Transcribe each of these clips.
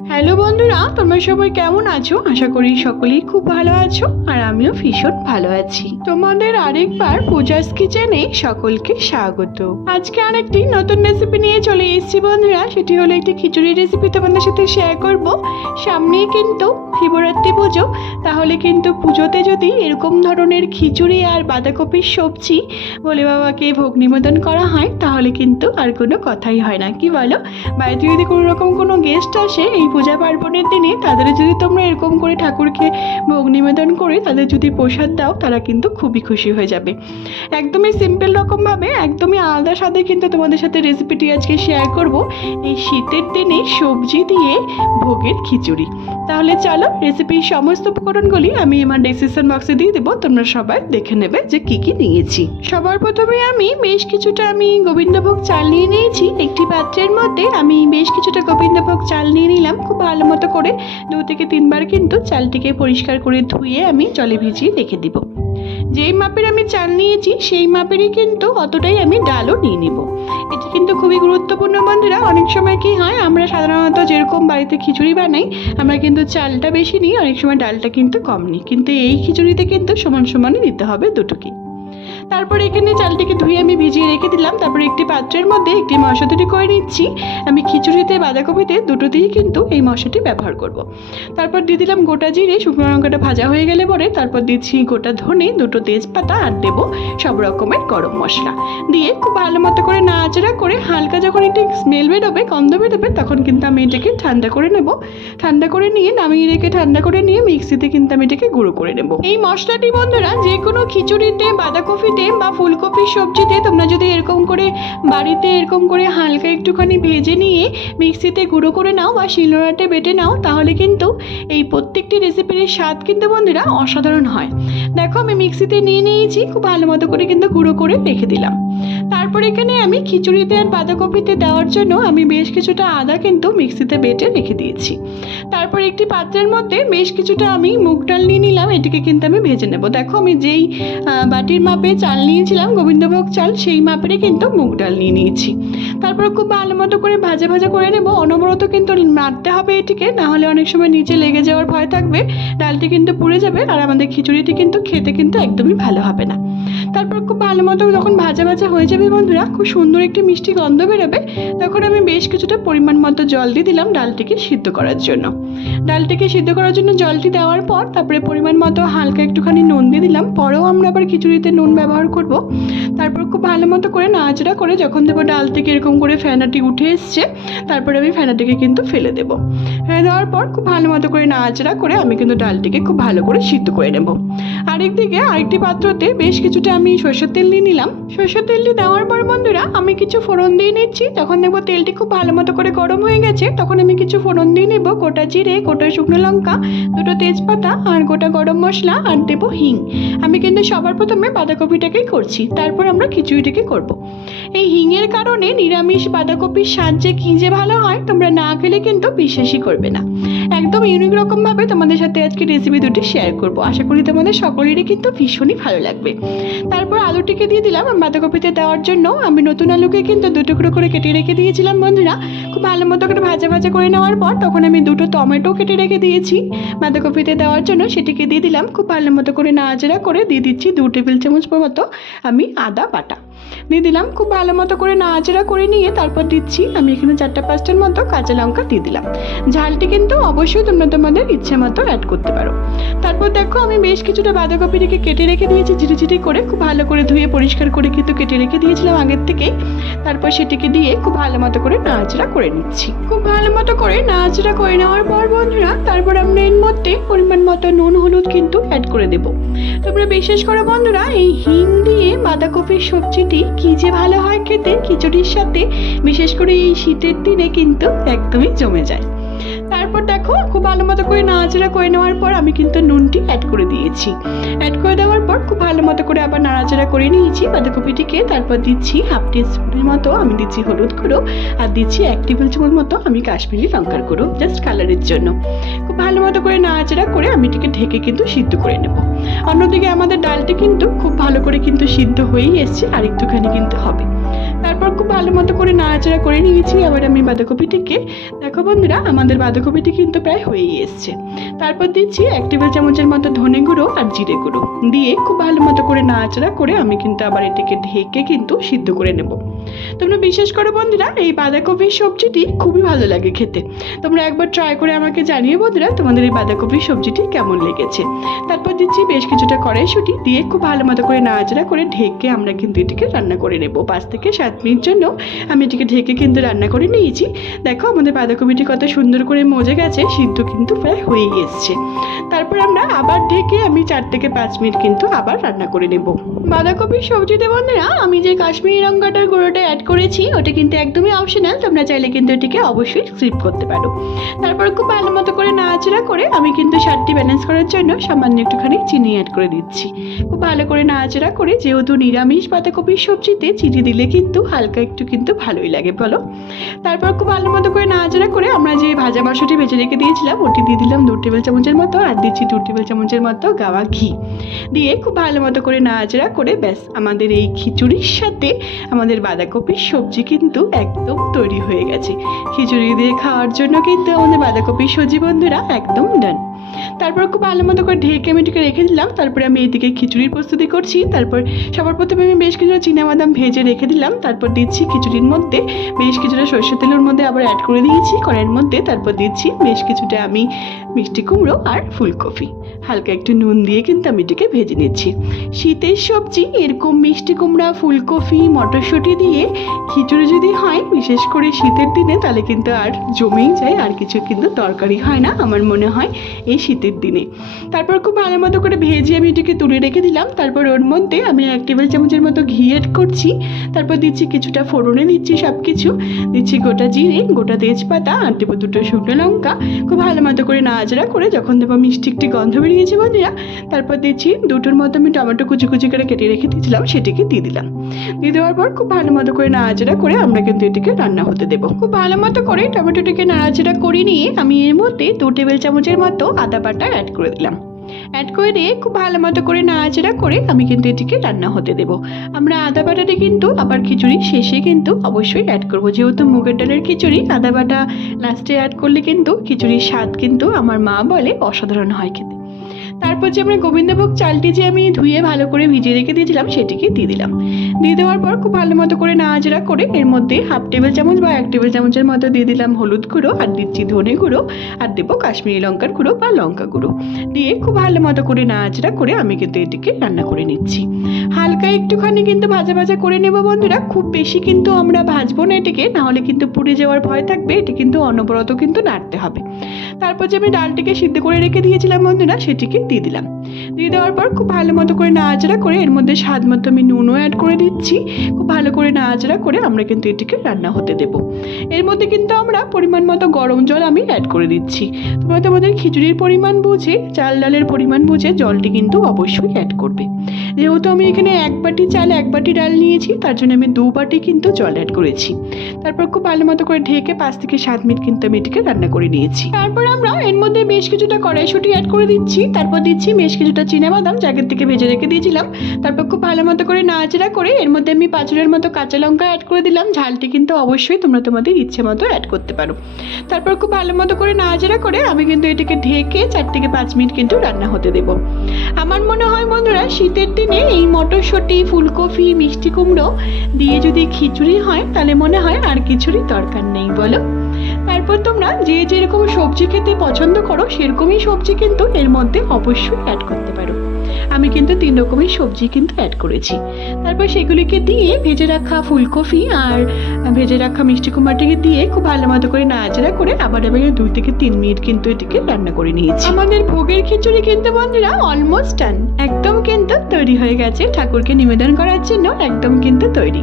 Hello বন্ধুরা, তোমরা সবাই কেমন আছো? আশা করি সকলেই খুব ভালো আছো, আর আমিও ভীষণ ভালো আছি। তোমাদের আরেকবার পূজাস কিচেনে সকলকে স্বাগত। আজকে আরেকটি নতুন রেসিপি নিয়ে চলে এসেছি বন্ধুরা। সেটি হলো একটি খিচুড়ি রেসিপি তোমাদের সাথে শেয়ার করব। সামনেই কিন্তু শিবরাত্রি পুজো, তাহলে কিন্তু পুজোতে যদি এরকম ধরনের খিচুড়ি আর বাঁধাকপির সবজি ভোলে বাবাকে ভোগ নিবেদন করা হয়, তাহলে কিন্তু আর কোনো কথাই হয় না, কি বলো? বাড়িতে যদি কোনো রকম কোনো গেস্ট আসে এই পূজা পার্বণের দিনে, তাদের যদি তোমরা এরকম করে ঠাকুরকে ভোগ নিবেদন করে তাদের যদি প্রসাদ দাও, তারা কিন্তু খুবই খুশি হয়ে যাবে। একদমই সিম্পল রকমভাবে, একদমই আলাদা স্বাদে কিন্তু তোমাদের সাথে রেসিপিটি আজকে শেয়ার করব, এই শীতের দিনে সবজি দিয়ে ভোগের খিচুড়ি। তাহলে চলো, রেসিপির সমস্ত উপকরণগুলি আমি আমার ডেসক্রিপশন বক্সে দিয়ে দেবো, তোমরা সবাই দেখে নেবে যে কি কি নিয়েছি। সবার প্রথমে আমি বেশ কিছুটা গোবিন্দভোগ চাল নিয়ে নিয়েছি। একটি পাত্রের মধ্যে আমি বেশ কিছুটা গোবিন্দভোগ চাল নিয়ে নিলাম। খুব ভালো মতো করে 2 থেকে 3 বার কিন্তু চালটিকে পরিষ্কার করে ধুয়ে আমি জলে ভিজিয়ে রেখে দিব। যেই মাপের আমি চাল নিয়েছি সেই মাপেরই কিন্তু অতটাই আমি ডালও নিয়ে নিব। এটি কিন্তু খুবই গুরুত্বপূর্ণ বন্ধুরা। অনেক সময় কি হয়, আমরা সাধারণত যেরকম বাড়িতে খিচুড়ি বানাই, আমরা কিন্তু চালটা বেশি নিই, অনেক সময় ডালটা কিন্তু কম নিই, কিন্তু এই খিচুড়িতে কিন্তু সমান সমানই দিতে হবে দুটোকে। তারপর এখানে চালটিকে ধুয়ে আমি ভিজিয়ে রেখে দিলাম। তারপর একটি পাত্রের মধ্যে একটি মশলা তৈরি করে নিচ্ছি। আমি খিচুড়িতে বাঁধাকপিতে দুটোতেই কিন্তু এই মশলাটি ব্যবহার করব। তারপর দিয়ে দিলাম গোটা জিরে, শুকনো লঙ্কাটা ভাজা হয়ে গেলে পরে তারপর দিচ্ছি গোটা ধনে, 2টো তেজপাতা, আর দেবো সব রকমের গরম মশলা দিয়ে খুব ভালো মতো করে নাড়াচাড়া করে হালকা যখন একটি স্মেল বেরোবে, গন্ধ বেরোবে, তখন কিন্তু আমি এটাকে ঠান্ডা করে নেব। ঠান্ডা করে নিয়ে নামিয়ে রেখে ঠান্ডা করে নিয়ে মিক্সিতে কিন্তু আমি এটাকে গুঁড়ো করে নেব। এই মশলাটি বন্ধুরা যে কোনো খিচুড়িতে, বাঁধাকপিতে বা ফুলকপির সবজিতে তোমরা যদি এরকম করে বাড়িতে এরকম করে হালকা একটুখানি ভেজে নিয়ে মিক্সিতে গুঁড়ো করে নাও বা শিলনোড়াতে বেটে নাও, তাহলে কিন্তু এই প্রত্যেকটি রেসিপির স্বাদ কিন্তু বন্ধুরা অসাধারণ হয়। দেখো আমি মিক্সিতে নিয়ে নিয়েছি, খুব ভালো মতো করে কিন্তু গুঁড়ো করে রেখে দিলাম। তারপর এখানে আমি খিচুড়িতে আর বাঁধাকপিতে দেওয়ার জন্য আমি বেশ কিছুটা আদা কিন্তু মিক্সিতে বেটে রেখে দিয়েছি। তারপর একটি পাত্রের মধ্যে বেশ কিছুটা আমি মুগ ডাল নিয়ে নিলাম। এটিকে কিন্তু আমি ভেজে নেব। দেখো আমি যেই বাটির মাপে চাল নিয়েছিলাম, গোবিন্দভোগ চাল, সেই মাপেরই কিন্তু মুগ ডাল নিয়ে নিয়েছি। তারপর খুব ভালো মতো করে ভাজা ভাজা করে নেব। অনবরত কিন্তু নাড়তে হবে এটিকে, না হলে অনেক সময় নিচে লেগে যাওয়ার ভয় থাকবে, ডালটি কিন্তু পুড়ে যাবে, আর আমাদের খিচুড়িটি কিন্তু খেতে কিন্তু একদমই ভালো হবে না। তারপর খুব ভালো মতো যখন ভাজা ভাজা হয়ে যাবে বন্ধুরা, খুব সুন্দর একটি মিষ্টি গন্ধ বেরোবে, তখন আমি বেশ কিছুটা পরিমাণ মতো জল দিয়ে দিলাম ডালটিকে সিদ্ধ করার জন্য। ডালটিকে সিদ্ধ করার জন্য জলটি দেওয়ার পর তারপরে পরিমাণ মতো হালকা একটুখানি নুন দিয়ে দিলাম। পরেও আমরা আবার খিচুড়িতে নুন ব্যবহার করব। তারপর খুব ভালো মতো করে নাড়াচাড়া করে যখন দেবো ডাল থেকে এরকম করে ফেনাটি উঠে এসছে, তারপরে আমি ফেনাটিকে কিন্তু ফেলে দেবো। ফেলে দেওয়ার পর খুব ভালো মতো করে নাড়াচাড়া করে আমি কিন্তু ডালটিকে খুব ভালো করে সিদ্ধ করে নেব। আরেকদিকে আরেকটি পাত্রতে বেশ কিছুটা আমি সরষের তেল নিয়ে নিলাম। সরষের তেলটি দেওয়ার পর বন্ধুরা আমি কিছু ফোড়ন দিয়ে নিচ্ছি। যখন দেখবো তেলটি খুব ভালো মতো করে গরম হয়ে গেছে, তখন আমি কিছু ফোড়ন দিয়ে নেব। গোটা জিরে, গোটা শুকনো লঙ্কা, 2টো তেজপাতা, আর গোটা গরম মশলা, আর দেবো হিং। আমি কিন্তু সবার প্রথমে বাঁধাকপিটাকেই করছি, তারপর আমরা খিচুড়িটাকে করব। এই হিংয়ের কারণে নিরামিষ বাঁধাকপির স্বাদ যে কী যে ভালো হয়, তোমরা না খেলে কিন্তু বিশ্বাসই করবে না। একদম ইউনিক রকমভাবে তোমাদের সাথে আজকে রেসিপি দুটি শেয়ার করব। আশা করি তোমাদের সকলেরই কিন্তু ভীষণই ভালো লাগবে। তারপর আলুটিকে দিয়ে দিলাম বাঁধাকপিতে দেওয়ার জন্য। আমি নতুন আলুকে কিন্তু 2 টুকরো করে কেটে রেখে দিয়েছিলাম বন্ধুরা। খুব ভালো মতো করে ভাজা ভাজা করে নেওয়ার পর তখন আমি 2টো টমেটো কেটে রেখে দিয়েছি বাঁধাকপিতে দেওয়ার জন্য, সেটিকে দিয়ে দিলাম। খুব ভালো মতো করে নাড়াচাড়া করে দিয়ে দিচ্ছি 2 টেবিল চামচ মতো আমি আদা বাটা দিয়ে দিলাম। খুব ভালো মতো করে নাড়াচাড়া করে নিয়ে তারপর দিচ্ছি আমি এখানে 4-5টার মতো কাঁচা লঙ্কা দিয়ে দিলাম। ঝালটি কিন্তু অবশ্যই তোমরা তোমাদের ইচ্ছে মতো অ্যাড করতে পারো। তারপর দেখো আমি বেশ কিছুটা বাঁধাকপিটিকে কেটে রেখে দিয়েছি ঝিরি ঝিরি করে, খুব ভালো করে ধুয়ে পরিষ্কার করে কিন্তু কেটে রেখে দিয়েছিলাম আগের থেকেই। তারপর সেটিকে দিয়ে খুব ভালো মতো করে নাড়াচাড়া করে নিচ্ছি। খুব ভালো মতো করে নাড়াচাড়া করে নেওয়ার পর বন্ধুরা তারপর আমরা এর মধ্যে পরিমাণ মতো নুন হলুদ কিন্তু অ্যাড করে দেব। তোমরা বিশেষ করে বন্ধুরা এই হিং দিয়ে বাঁধাকপির সবজিটি কি যে ভালো হয় খেতে খিচুড়ির সাথে, বিশেষ করে এই শীতের দিনে কিন্তু একদমই জমে যায়। তারপর দেখো খুব ভালো মতো করে নাড়াচাড়া করে নেওয়ার পর আমি কিন্তু নুনটি অ্যাড করে দিয়েছি। অ্যাড করে দেওয়ার পর খুব ভালো মতো করে আবার নাড়াচাড়া করে নিয়েছি বাঁধাকপিটিকে। তারপর দিচ্ছি 1/2 টিস্পুনের মতো আমি দিচ্ছি হলুদ গুঁড়ো, আর দিচ্ছি 1 টেবিল চামচ মতো আমি কাশ্মীরি লঙ্কার গুঁড়ো, জাস্ট কালারের জন্য। খুব ভালো মতো করে নাড়াচাড়া করে আমি এটিকে ঢেকে কিন্তু সিদ্ধ করে নেব। অন্যদিকে আমাদের ডালটি কিন্তু খুব ভালো করে কিন্তু সিদ্ধ হয়েই এসছে, আর একটুখানি কিন্তু হবে। তারপর খুব ভালো মতো করে নাড়াচাড়া করে নিয়েছি। আবার আমি বাঁধাকপিটিকে, দেখো বন্ধুরা আমাদের বাঁধাকপিটি কিন্তু প্রায় হয়েই এসছে। তারপর দিচ্ছি 1 টেবিল চামচের মতো ধনে গুঁড়ো আর জিরে গুঁড়ো দিয়ে খুব ভালো মতো করে নাড়াচাড়া করে আমি কিন্তু আবার এটিকে ঢেকে কিন্তু সিদ্ধ করে নেব। তোমরা বিশেষ করে বন্ধুরা এই বাঁধাকপির সবজিটি খুবই ভালো লাগে খেতে। তোমরা একবার ট্রাই করে আমাকে জানিয়ে বন্ধুরা তোমাদের এই বাঁধাকপির সবজিটি কেমন লেগেছে। তারপর দিচ্ছি বেশ কিছুটা কড়াইশুঁটি দিয়ে খুব ভালো মতো করে নাড়াচাড়া করে ঢেকে আমরা কিন্তু এটিকে রান্না করে নেব। 5 থেকে 7 মিনিট জন্য আমি এটিকে ঢেকে কিন্তু রান্না করে নিয়েছি। দেখো আমাদের বাঁধাকপিটি কত সুন্দর করে মজে গেছে, সিদ্ধ কিন্তু প্রায় হয়েই এসছে। তারপর আমরা আবার ঢেকে আমি 4 থেকে 5 মিনিট কিন্তু আবার রান্না করে নেব। বাঁধাকপির সবজিতে বন্ধুরা আমি যে কাশ্মীরি লঙ্কাটার গুঁড়োটা অ্যাড করেছি ওটা কিন্তু একদমই অপশনাল, তোমরা চাইলে কিন্তু এটিকে অবশ্যই স্কিপ করতে পারো। তারপর খুব ভালো মতো করে নাড়াচাড়া করে আমি কিন্তু স্বাদটি ব্যালেন্স করার জন্য সামান্য একটুখানি চিনি অ্যাড করে দিচ্ছি। খুব ভালো করে নাড়াচাড়া করে, যেহেতু নিরামিষ বাঁধাকপির সবজিতে চিনি দিলে কিন্তু হালকা একটু কিন্তু ভালোই লাগে বলো। তারপর খুব ভালো মতো করে নাড়াচাড়া করে আমরা যে ভাজা মাংসটি ভেজে রেখে দিয়েছিলাম ওটি দিয়ে দিলাম 2 টেবিল চামচের মতো, আর দিচ্ছি 2 টেবিল চামচের মতো গাওয়া ঘি দিয়ে খুব ভালো মতো করে নাড়াচাড়া করে ব্যাস আমাদের এই খিচুড়ির সাথে আমাদের বাঁধাকপির সবজি কিন্তু একদম তৈরি হয়ে গেছে। খিচুড়ি দিয়ে খাওয়ার জন্য কিন্তু আমাদের বাঁধাকপির সবজি বন্ধুরা একদম ডান। তারপর খুব ভালো মতো করে ঢেকে আমি এটিকে রেখে দিলাম। তারপরে আমি এদিকে খিচুড়ির প্রস্তুতি করছি। তারপর সবার প্রথমে আমি বেশ কিছুটা চীনাবাদাম ভেজে রেখে দিলাম। তারপর দিচ্ছি খিচুড়ির মধ্যে বেশ কিছুটা সরষের তেলের মধ্যে আবার অ্যাড করে দিয়েছি কড়াইয়ের মধ্যে। তারপর দিচ্ছি বেশ কিছুটা আমি মিষ্টি কুমড়ো আর ফুলকপি, হালকা একটু নুন দিয়ে কিন্তু আমি এটিকে ভেজে নিচ্ছি। শীতের সবজি এরকম মিষ্টি কুমড়া, ফুলকপি, মটরশুঁটি দিয়ে খিচুড়ি যদি হয় বিশেষ করে শীতের দিনে তাহলে কিন্তু আর জমেই যায়, আর কিছু কিন্তু তরকারি হয় না আমার মনে হয় এই শীতের দিনে। তারপর খুব ভালো মতো করে ভেজে আমি এটিকে তুলে রেখে দিলাম। তারপর ওর মধ্যে আমি 1 টেবিল চামচের মতো ঘি অ্যাড করছি। তারপর দিচ্ছি কিছুটা ফোড়নে দিচ্ছি সব কিছু, দিচ্ছি গোটা জিরে, গোটা তেজপাতা আর দেবো 2টো শুকনো লঙ্কা। খুব ভালো মতো করে নাড়াচাড়া করে যখন দেবো মিষ্টি একটি গন্ধ বেরিয়েছে বন্ধুরা, তারপর দিচ্ছি 2টোর মতো আমি টমেটো কুচি কুচি করে কেটে রেখে দিয়েছিলাম সেটিকে দিয়ে দিলাম। দিয়ে দেওয়ার পর খুব ভালো মতো করে নাড়াচাড়া করে আমরা কিন্তু এটিকে রান্না হতে দেবো। খুব ভালো মতো করে টমেটোটিকে নাড়াচাড়া করে নিয়ে আমি এর মধ্যে 2 টেবিল চামচের মতো আদা বাটা অ্যাড করে দিলাম। অ্যাড করে দিয়ে খুব ভালো মতো করে নাড়াচাড়া করে আমি কিন্তু এটিকে রান্না হতে দেবো। আমরা আদা বাটাটি কিন্তু আবার খিচুড়ির শেষে কিন্তু অবশ্যই অ্যাড করবো, যেহেতু মুগের ডালের খিচুড়ি আদা বাটা লাস্টে অ্যাড করলে কিন্তু খিচুড়ির স্বাদ কিন্তু আমার মা বলে অসাধারণ হয় খেতে। তারপর যে আমরা গোবিন্দভোগ চালটি যে আমি ধুয়ে ভালো করে ভিজিয়ে রেখে দিয়েছিলাম সেটিকে দিয়ে দিলাম। দিয়ে দেওয়ার পর খুব ভালো মতো করে নাড়াচাড়া করে এর মধ্যে 1/2 টেবিল চামচ বা 1 টেবিল চামচের মতো দিয়ে দিলাম হলুদ গুঁড়ো, আর দিচ্ছি ধনে গুঁড়ো, আর দেবো কাশ্মীরি লঙ্কার গুঁড়ো বা লঙ্কা গুঁড়ো দিয়ে খুব ভালো মতো করে নাড়াচাড়া করে আমি কিন্তু এটিকে রান্না করে নিচ্ছি। হালকা একটুখানি কিন্তু ভাজা ভাজা করে নেব বন্ধুরা, খুব বেশি কিন্তু আমরা ভাজবো না এটিকে, নাহলে কিন্তু পুড়ে যাওয়ার ভয় থাকবে। এটি কিন্তু অনবরত কিন্তু নাড়তে হবে। তারপর যে আমি ডালটিকে সিদ্ধ করে রেখে দিয়েছিলাম বন্ধুরা সেটিকে দিয়ে দিলাম। দিয়ে দেওয়ার পর খুব ভালো মতো করে নাড়াচাড়া করে এর মধ্যে স্বাদ মতো আমি নুনও অ্যাড করে দিচ্ছি। খুব ভালো করে নাড়াচাড়া করে আমরা কিন্তু এটিকে রান্না হতে দেব। এর মধ্যে কিন্তু আমরা পরিমাণ মতো গরম জল আমি অ্যাড করে দিচ্ছি। তোমরা তোমাদের খিচুড়ির পরিমাণ বুঝে, চাল ডালের পরিমাণ বুঝে জলটি কিন্তু অবশ্যই অ্যাড করবে। যেহেতু আমি এখানে 1 বাটি চাল 1 বাটি ডাল নিয়েছি তার জন্য আমি 2 বাটি কিন্তু জল অ্যাড করেছি। তারপর খুব ভালো মতো করে ঢেকে 5 থেকে 7 মিনিট কিন্তু আমি এটিকে রান্না করে নিয়েছি। তারপর আমরা এর মধ্যে বেশ কিছুটা কড়াইশুঁটি অ্যাড করে দিচ্ছি। তারপর দিচ্ছি বেশ কিছুটা চীনাবাদাম আগের থেকে ভেজে রেখে দিয়েছিলাম। তারপর খুব ভালো মতো করে নাড়াচাড়া করে এর মধ্যে আমি 5-এর মতো কাঁচা লঙ্কা অ্যাড করে দিলাম। ঝালটি কিন্তু অবশ্যই তোমরা তোমাদের ইচ্ছে মতো অ্যাড করতে পারো। তারপর খুব ভালো মতো করে নাড়াচাড়া করে আমি কিন্তু এটাকে ঢেকে 4 থেকে 5 মিনিট কিন্তু রান্না হতে দেব। আমার মনে হয় বন্ধুরা শীতের দিনে এই মটরশুঁটি, ফুলকপি, মিষ্টি কুমড়ো দিয়ে যদি খিচুড়ি হয় তাহলে মনে হয় আর কিছুরই দরকার নেই বলো। তারপর তোমরা যে যেরকম সবজি খেতে পছন্দ করো সেরকমই সবজি কিন্তু এর মধ্যে অবশ্যই অ্যাড করতে পারো। আমি কিন্তু 3 রকমের সবজি কিন্তু অ্যাড করেছি। তারপর সেগুলিকে দিয়ে ভেজে রাখা ফুলকপি আর ভেজে রাখা মিষ্টি কুমড়াটিকে দিয়ে খুব ভালো মতো করে নাড়াচাড়া করে আবার 2 থেকে 3 মিনিট কিন্তু এটিকে রান্না করে নিয়েছি। আমাদের ভোগের খিচুড়ি কিন্তু বন্ধুরা অলমোস্ট ডান, একদম কিন্তু তৈরি হয়ে গেছে। ঠাকুরকে নিবেদন করার জন্য একদম কিন্তু তৈরি।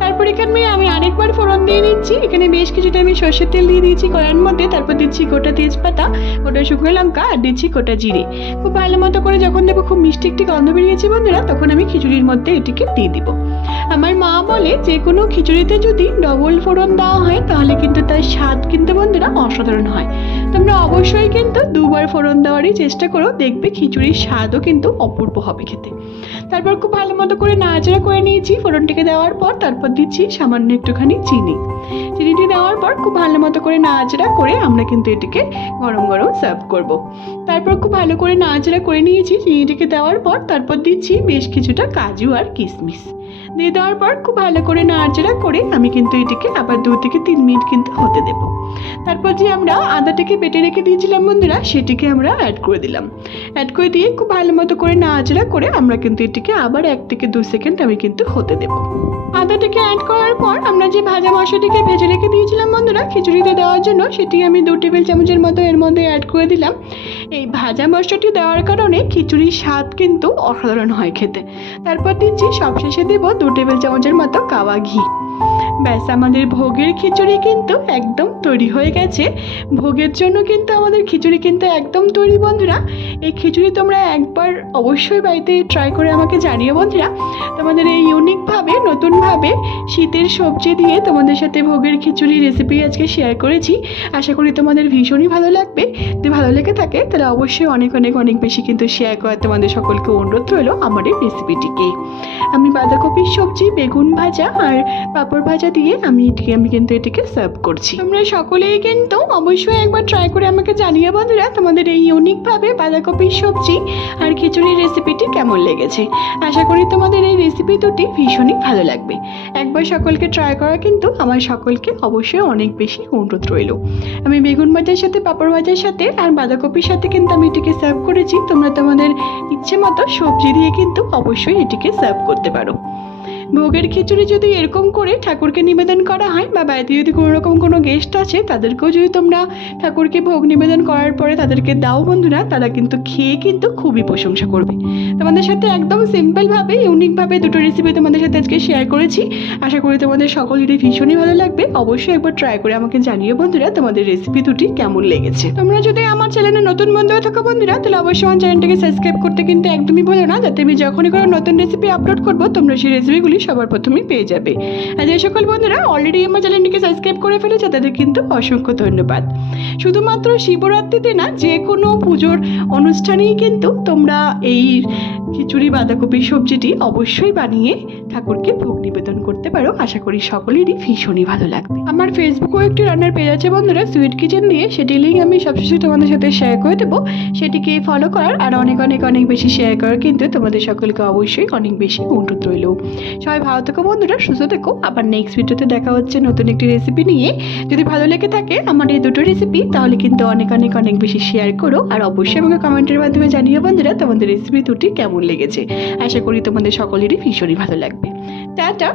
তারপর এখানে আমি আরেকবার ফোড়ন দিয়ে নিচ্ছি। এখানে বেশ কিছুটা আমি সরষের তেল দিয়ে দিয়েছি কড়াইয়ের মধ্যে। তারপর দিচ্ছি গোটা তেজপাতা, গোটা শুকনো লঙ্কা আর দিচ্ছি গোটা জিরে। খুব ভালো মতো করে যখন দেখো খুব মিষ্টি একটি গন্ধ বেরিয়েছে বন্ধুরা তখন আমি খিচুড়ির মধ্যে এটিকে দিয়ে দিব। আমার মা বলে যে কোনো খিচুড়িতে যদি ডবল ফোড়ন দেওয়া হয় তাহলে কিন্তু তার স্বাদ কিন্তু বন্ধুরা অসাধারণ হয়। তোমরা অবশ্যই কিন্তু দুবার ফোড়ন দেওয়ারই চেষ্টা করো, দেখবে খিচুড়ির স্বাদও কিন্তু অপূর্ব হবে খেতে। তারপর খুব ভালো মতো করে নাড়াচাড়া করে নিয়েছি ফোড়নটিকে দেওয়ার পর। তারপর দিচ্ছি সামান্য একটুখানি চিনিটি দেওয়ার পর খুব ভালো মতো করে নাড়াচাড়া করে আমরা কিন্তু এটিকে গরম গরম সার্ভ করব। তারপর খুব ভালো করে নাড়াচাড়া করে নিয়েছি চিনিটিকে দেওয়ার পর। তারপর দিচ্ছি বেশ কিছুটা কাজু আর কিশমিশ দিয়ে দেওয়ার পর খুব ভালো করে নাড়াচাড়া করে আমি কিন্তু এটিকে আবার 2 থেকে 3 মিনিট কিন্তু হতে দেবো। তারপর যে আমরা আদাটাকে বেটে রেখে দিয়েছিলাম বন্ধুরা, সেটিকে আমরা অ্যাড করে দিলাম। অ্যাড করে দিয়ে খুব ভালো মতো করে নাড়াচাড়া করে আমরা কিন্তু এটিকে আবার 1 থেকে 2 সেকেন্ড আমি কিন্তু হতে দেবো। আদাটাকে অ্যাড করার পর আমরা যে ভাজা মশলাটিকে ভেজে রেখে দিয়েছিলাম বন্ধুরা খিচুড়িতে দেওয়ার জন্য, সেটি আমি 2 টেবিল চামচের মতো এর মধ্যে অ্যাড করে দিলাম। এই ভাজা মশলাটি দেওয়ার কারণে খিচুড়ির স্বাদ কিন্তু অসাধারণ হয় খেতে। তারপর দিচ্ছি সবশেষে দেব 2 টেবিল চামচের মতো কাওয়া ঘি। ব্যাস, আমাদের ভোগের খিচুড়ি কিন্তু একদম তৈরি হয়ে গেছে। ভোগের জন্য কিন্তু আমাদের খিচুড়ি কিন্তু একদম তৈরি বন্ধুরা। এই খিচুড়ি তোমরা একবার অবশ্যই বাড়িতে ট্রাই করে আমাকে জানিও বন্ধুরা। তোমাদের এই ইউনিকভাবে নতুনভাবে শীতের সবজি দিয়ে তোমাদের সাথে ভোগের খিচুড়ি রেসিপি আজকে শেয়ার করেছি। আশা করি তোমাদের ভীষণই ভালো লাগবে। যদি ভালো লেগে থাকে তাহলে অবশ্যই অনেক অনেক অনেক বেশি কিন্তু শেয়ার করার তোমাদের সকলকে অনুরোধ রইল আমার এই রেসিপিটিকে। আমি বাঁধাকপির সবজি, বেগুন ভাজা আর পাঁপড় ভাজা দিয়ে আমি কিন্তু এটিকে সার্ভ করছি। তোমরা সকলেই কিন্তু অবশ্যই একবার ট্রাই করে আমাকে জানিয়ে বন্ধুরা তোমাদের এই ইউনিকভাবে বাঁধাকপির সবজি আর খিচুড়ির রেসিপিটি কেমন লেগেছে। আশা করি তোমাদের এই রেসিপি দুটি ভীষণই ভালো লাগবে। একবার সকলকে ট্রাই করা কিন্তু আমার সকলকে অবশ্যই অনেক বেশি অনুরোধ রইল। আমি বেগুন ভাজার সাথে, পাঁপড় ভাজার সাথে আর বাঁধাকপির সাথে কিন্তু আমি এটিকে সার্ভ করেছি। তোমরা তোমাদের ইচ্ছে মতো সবজি দিয়ে কিন্তু অবশ্যই এটিকে সার্ভ করতে পারো। ভোগের খিচুড়ি যদি এরকম করে ঠাকুরকে নিবেদন করা হয়, বা বাড়িতে যদি কোনো রকম কোনো গেস্ট আছে তাদেরকেও যদি তোমরা ঠাকুরকে ভোগ নিবেদন করার পরে তাদেরকে দাও বন্ধুরা, তারা কিন্তু খেয়ে কিন্তু খুবই প্রশংসা করবে। তোমাদের সাথে একদম সিম্পলভাবে ইউনিকভাবে 2টো রেসিপি তোমাদের সাথে আজকে শেয়ার করেছি। আশা করি তোমাদের সকলেরই ভীষণই ভালো লাগবে। অবশ্যই একবার ট্রাই করে আমাকে জানিও বন্ধুরা তোমাদের রেসিপি দুটি কেমন লেগেছে। তোমরা যদি আমার চ্যানেলে নতুন বন্ধু হয়ে থাকো বন্ধুরা, তাহলে অবশ্যই আমার চ্যানেলটাকে সাবস্ক্রাইব করতে কিন্তু একদমই ভুলো না, যাতে আমি যখনই কোনো নতুন রেসিপি আপলোড করবো তোমরা সেই রেসিপিগুলি সবার প্রথমেই পেয়ে যাবে। আর যে সকল বন্ধুরা অলরেডি আমার চ্যানেলটিকে সাবস্ক্রাইব করে ফেলেছে তাদের কিন্তু অসংখ্য ধন্যবাদ। শুধুমাত্র শিবরাত্রিতে না, যে কোনো পুজোর অনুষ্ঠানেই কিন্তু তোমরা এই খিচুড়ি বাঁধাকপির সবজিটি অবশ্যই বানিয়ে ঠাকুরকে ভোগ নিবেদন করতে পারো। আশা করি সকলেরই ভীষণই ভালো লাগবে। আমার ফেসবুকেও একটি রান্নার পেজ আছে বন্ধুরা, সুইট কিচেন দিয়ে, সেটি লিঙ্ক আমি সবশেষে তোমাদের সাথে শেয়ার করে দেবো। সেটিকে ফলো করার আর অনেক অনেক অনেক বেশি শেয়ার করার কিন্তু তোমাদের সকলকে অবশ্যই অনেক বেশি অনুরোধ রইল। সবাই ভালো থেকো বন্ধুরা, সুস্থ থেকো। আবার নেক্সট ভিডিওতে দেখা হচ্ছে নতুন একটি রেসিপি নিয়ে। যদি ভালো লেগে থাকে আমার এই 2টো রেসিপি, তাহলে কিন্তু অনেক অনেক অনেক বেশি শেয়ার করো। আর অবশ্যই আমাকে কমেন্টের মাধ্যমে জানিও বন্ধুরা তোমাদের রেসিপি দুটি কেমন লেগেছে। আশা করি তোমাদের সকলেরই ভীষণই ভালো লাগবে। টাটা।